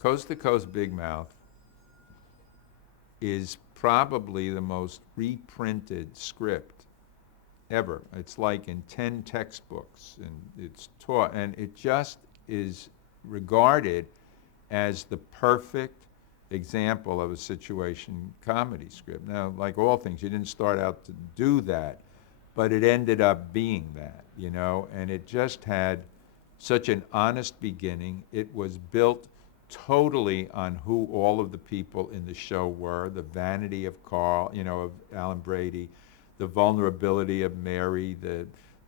Coast to Coast Big Mouth is probably the most reprinted script ever. It's like in 10 textbooks, and it's taught, and it just is regarded as the perfect example of a situation comedy script. Now, like all things, you didn't start out to do that, but it ended up being that, you know, and it just had such an honest beginning. It was built totally on who all of the people in the show were, the vanity of Carl, you know, of Alan Brady, the vulnerability of Mary,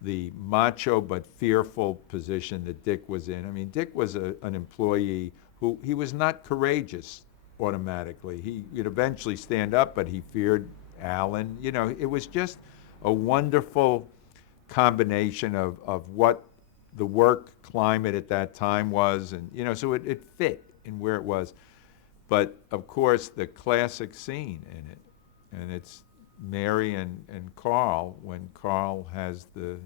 the macho but fearful position that Dick was in. I mean, Dick was an employee who, he was not courageous automatically. He would eventually stand up, but he feared Alan. You know, it was just a wonderful combination of what the work climate at that time was, and, you know, so it fit in where it was. But, of course, the classic scene in it, and it's Mary and Carl, when Carl has the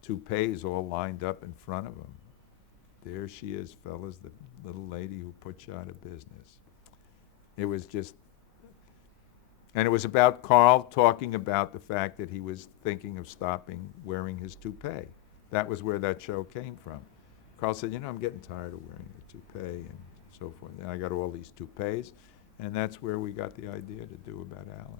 toupees all lined up in front of him. There she is, fellas, the little lady who put you out of business. It was just, and it was about Carl talking about the fact that he was thinking of stopping wearing his toupee. That was where that show came from. Carl said, you know, I'm getting tired of wearing a toupee and so forth. And I got all these toupees, and that's where we got the idea to do about Alan.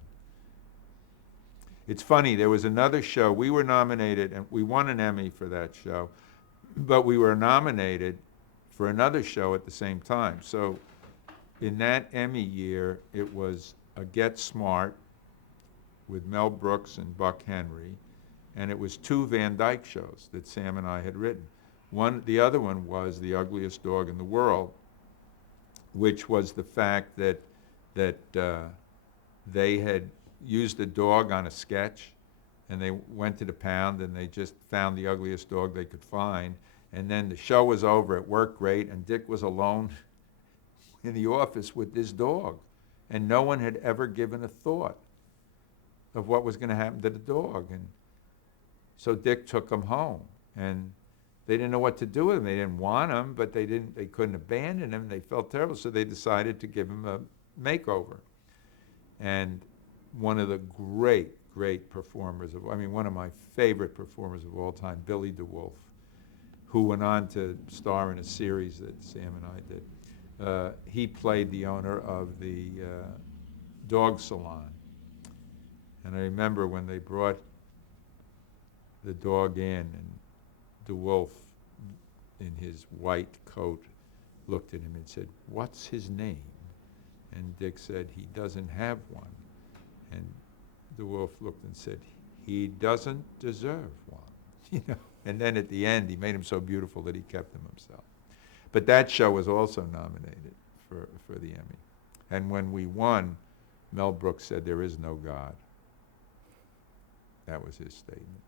It's funny, there was another show, we were nominated, and we won an Emmy for that show, but we were nominated for another show at the same time. So in that Emmy year, it was a Get Smart with Mel Brooks and Buck Henry, and it was 2 Van Dyke shows that Sam and I had written. The other one was The Ugliest Dog in the World, which was the fact that they had used a dog on a sketch, and they went to the pound and they just found the ugliest dog they could find. And then the show was over, it worked great, and Dick was alone in the office with this dog. And no one had ever given a thought of what was going to happen to the dog. And so Dick took him home, and they didn't know what to do with him. They didn't want him, but they couldn't abandon him. They felt terrible, so they decided to give him a makeover. And one of the great performers one of my favorite performers of all time, Billy DeWolf, who went on to star in a series that Sam and I did. He played the owner of the dog salon. And I remember when they brought the dog in, and DeWolf, in his white coat, looked at him and said, "What's his name?" And Dick said, "He doesn't have one." And DeWolf looked and said, "He doesn't deserve one." You know. And then at the end, he made him so beautiful that he kept him himself. But that show was also nominated for the Emmy. And when we won, Mel Brooks said, "There is no God." That was his statement.